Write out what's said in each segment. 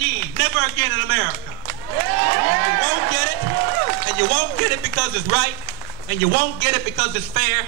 need. Never again in America. And you won't get it. And you won't get it because it's right. And you won't get it because it's fair.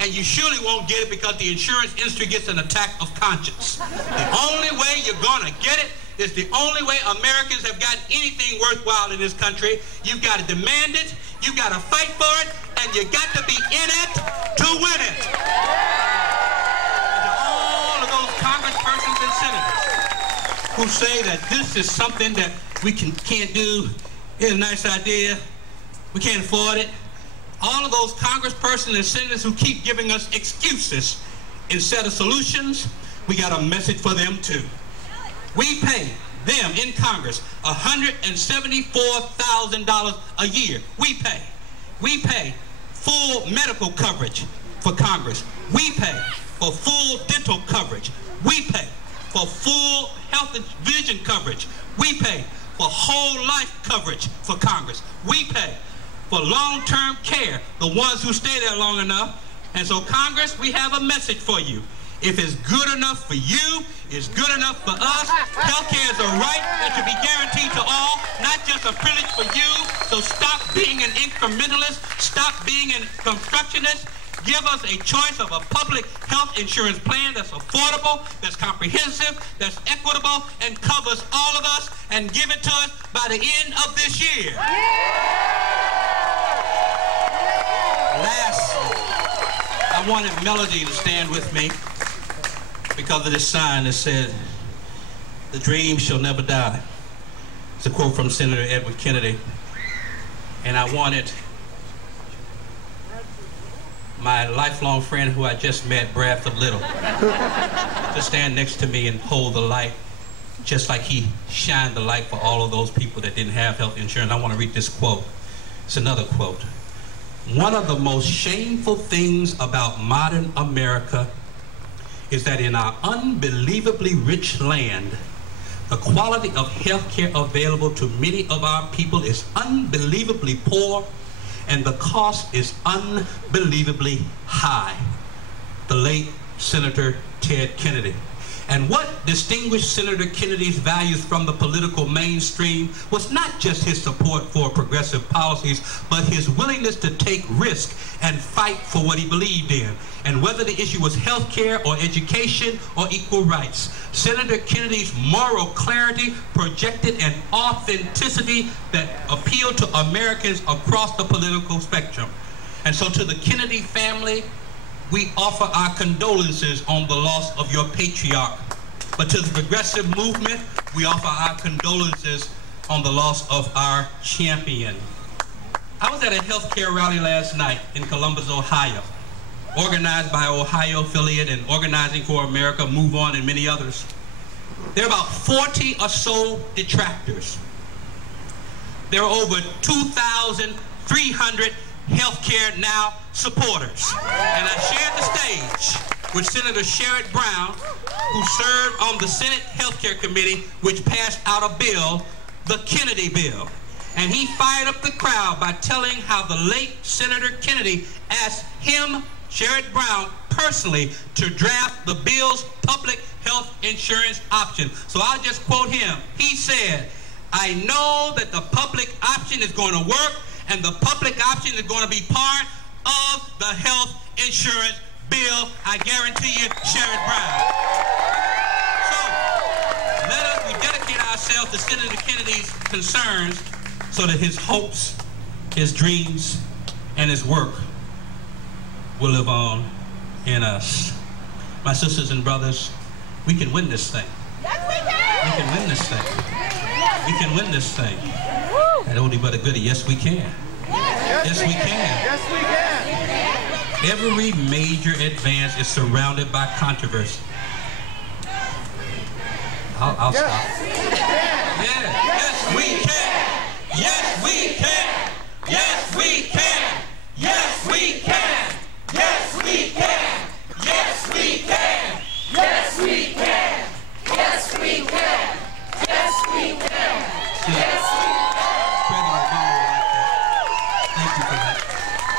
And you surely won't get it because the insurance industry gets an attack of conscience. The only way you're going to get it is the only way Americans have gotten anything worthwhile in this country. You've got to demand it, you've got to fight for it, and you got to be in it to win it. And to all of those congresspersons and senators who say that this is something that we can't do, here's a nice idea, we can't afford it. All of those congresspersons and senators who keep giving us excuses instead of solutions, we got a message for them too. We pay them in Congress $174,000 a year. We pay full medical coverage for Congress. We pay for full dental coverage. We pay for full health and vision coverage. We pay for whole life coverage for Congress. We pay for long-term care, the ones who stay there long enough. And so Congress, we have a message for you. If it's good enough for you, it's good enough for us. Healthcare is a right that should be guaranteed to all, not just a privilege for you. So stop being an incrementalist, stop being a constructionist. Give us a choice of a public health insurance plan that's affordable, that's comprehensive, that's equitable, and covers all of us, and give it to us by the end of this year. Lastly, I wanted Melody to stand with me because of this sign that said, "The dream shall never die." It's a quote from Senator Edward Kennedy. And I wanted my lifelong friend who I just met, Bradford Little, to stand next to me and hold the light, just like he shined the light for all of those people that didn't have health insurance. I want to read this quote. It's another quote. "One of the most shameful things about modern America is that in our unbelievably rich land, the quality of health care available to many of our people is unbelievably poor, and the cost is unbelievably high." The late Senator Ted Kennedy. And what distinguished Senator Kennedy's values from the political mainstream was not just his support for progressive policies, but his willingness to take risk and fight for what he believed in. And whether the issue was health care or education or equal rights, Senator Kennedy's moral clarity projected an authenticity that appealed to Americans across the political spectrum. And so to the Kennedy family, we offer our condolences on the loss of your patriarch. But to the progressive movement, we offer our condolences on the loss of our champion. I was at a healthcare rally last night in Columbus, Ohio, organized by Ohio affiliate and Organizing for America, Move On, and many others. There are about 40 or so detractors. There are over 2,300 Healthcare Now supporters. And I shared the stage with Senator Sherrod Brown, who served on the Senate Healthcare Committee, which passed out a bill, the Kennedy bill. And he fired up the crowd by telling how the late Senator Kennedy asked him, Sherrod Brown, personally to draft the bill's public health insurance option. So I'll just quote him. He said, "I know that the public option is going to work, and the public option is going to be part of the health insurance bill. I guarantee you, Sherrod Brown." So let us rededicate ourselves to Senator Kennedy's concerns so that his hopes, his dreams, and his work will live on in us. My sisters and brothers, we can win this thing. Yes, we can! We can win this thing. We can win this thing. That oldie but a goodie. Yes, we can. Yes, we can. Yes, we can. Every major advance is surrounded by controversy. I'll stop. Yeah. Yes, we can. Yes, we can. Yes, we can. Yes, we can. Yes, we can. Yes, we can. Yes, we can! Yes, we can! Yes, we can! Yes, we can! Thank you for that.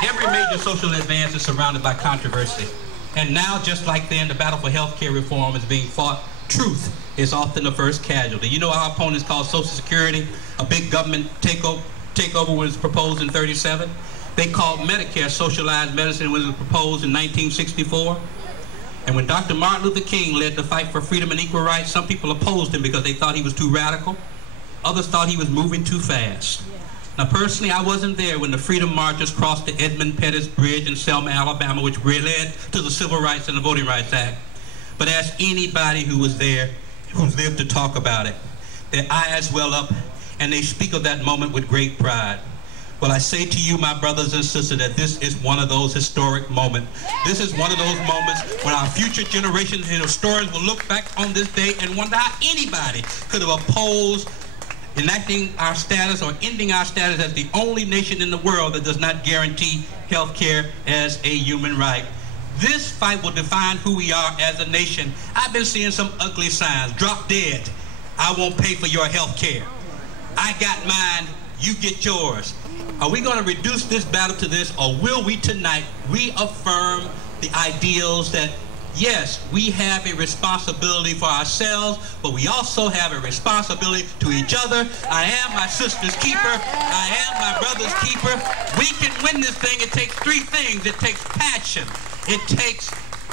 Every major social advance is surrounded by controversy. And now, just like then, the battle for health care reform is being fought. Truth is often the first casualty. You know our opponents called Social Security a big government takeover was proposed in '37. They called Medicare socialized medicine when it was proposed in 1964. And when Dr. Martin Luther King led the fight for freedom and equal rights, some people opposed him because they thought he was too radical. Others thought he was moving too fast. Now, personally, I wasn't there when the freedom marchers crossed the Edmund Pettus Bridge in Selma, Alabama, which led to the Civil Rights and the Voting Rights Act. But ask anybody who was there, who's lived to talk about it. Their eyes well up, and they speak of that moment with great pride. Well, I say to you, my brothers and sisters, that this is one of those historic moments. This is one of those moments when our future generations and historians will look back on this day and wonder how anybody could have opposed enacting our status or ending our status as the only nation in the world that does not guarantee health care as a human right. This fight will define who we are as a nation. I've been seeing some ugly signs. Drop dead. I won't pay for your health care. I got mine, you get yours. Are we going to reduce this battle to this, or will we tonight reaffirm the ideals that, yes, we have a responsibility for ourselves, but we also have a responsibility to each other. I am my sister's keeper. I am my brother's keeper. We can win this thing. It takes three things. It takes passion. It takes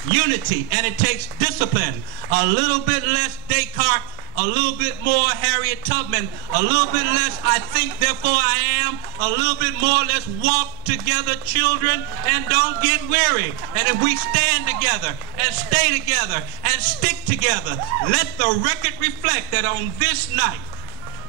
unity, and it takes discipline. A little bit less Descartes, a little bit more Harriet Tubman, a little bit less I think, therefore I am, a little bit more let's walk together, children, and don't get weary. And if we stand together and stay together and stick together, let the record reflect that on this night,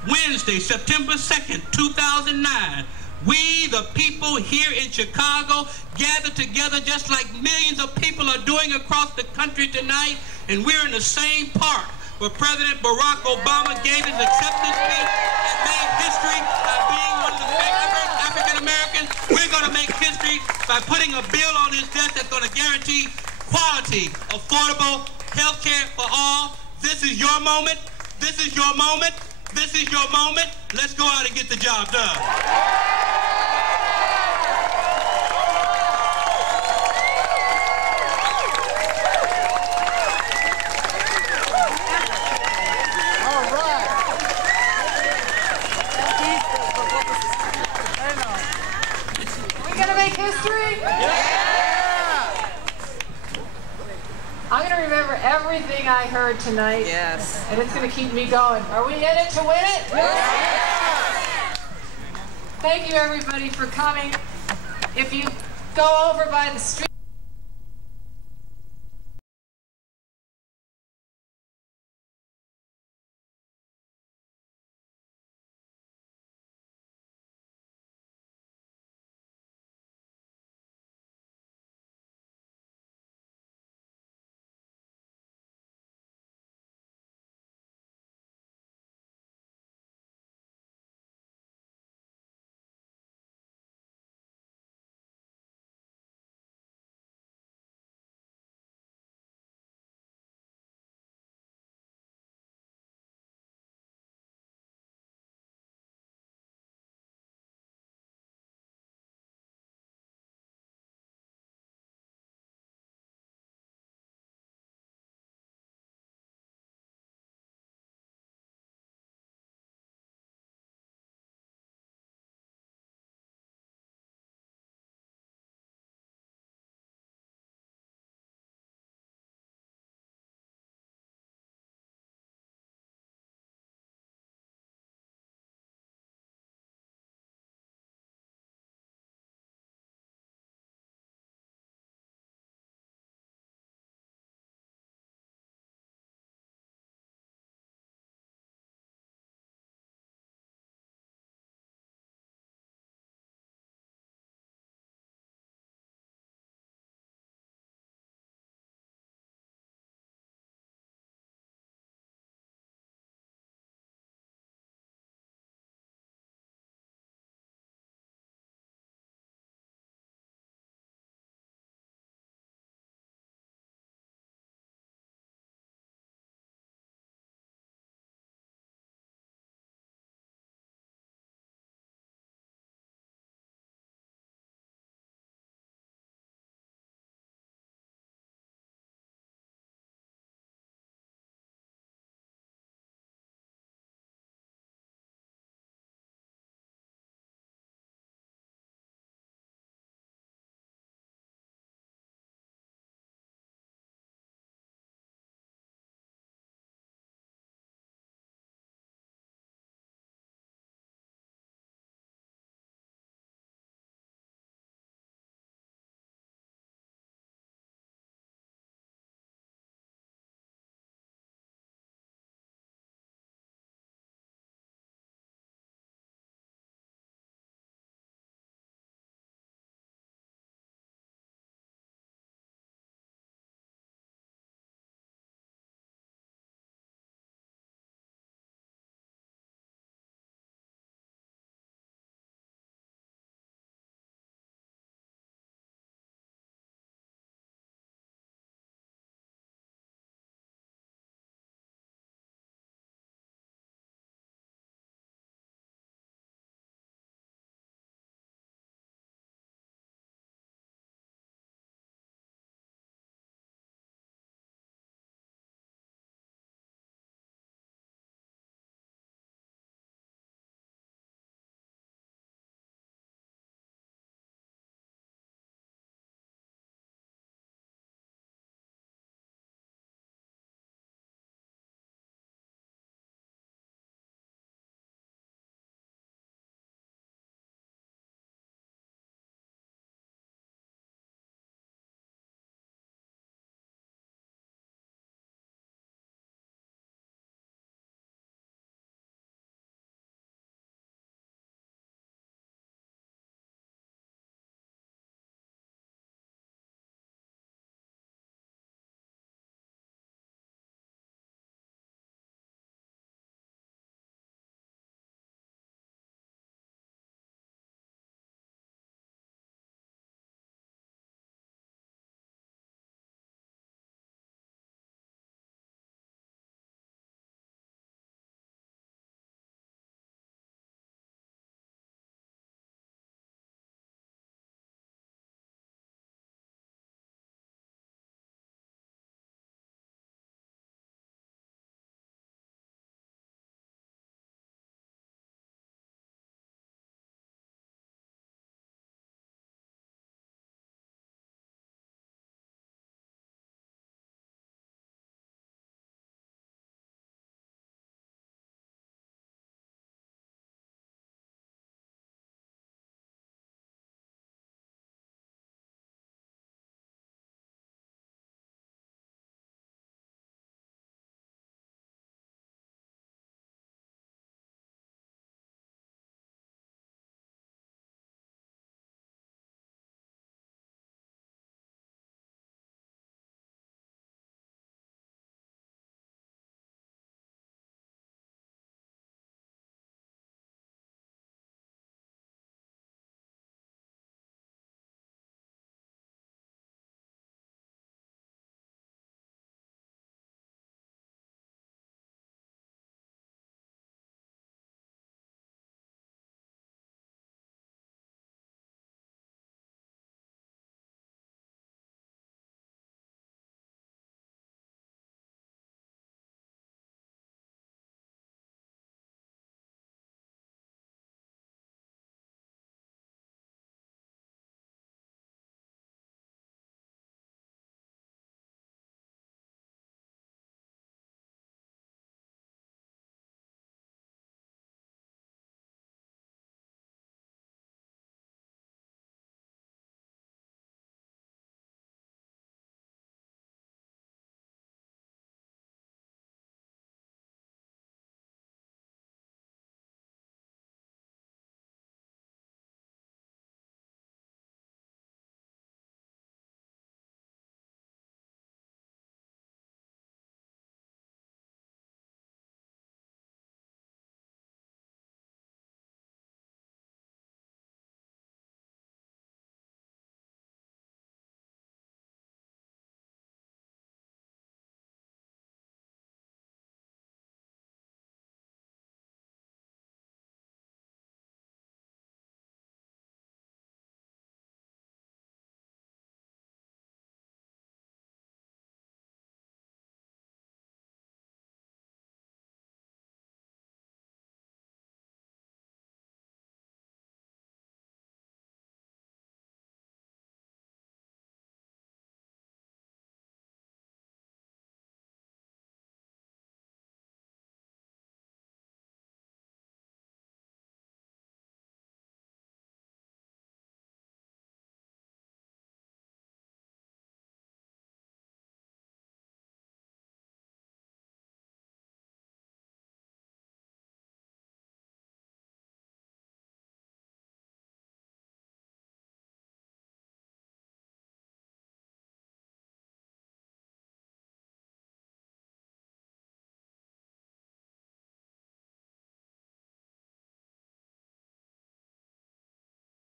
Wednesday, September 2nd, 2009, we, the people here in Chicago, gather together just like millions of people are doing across the country tonight, and we're in the same park where President Barack Obama gave his acceptance speech and made history by being one of the first African Americans. We're going to make history by putting a bill on his desk that's going to guarantee quality, affordable health care for all. This is your moment. This is your moment. This is your moment. Let's go out and get the job done. History? Yeah! I'm going to remember everything I heard tonight. Yes. And it's going to keep me going. Are we in it to win it? Yeah! Thank you, everybody, for coming. If you go over by the street,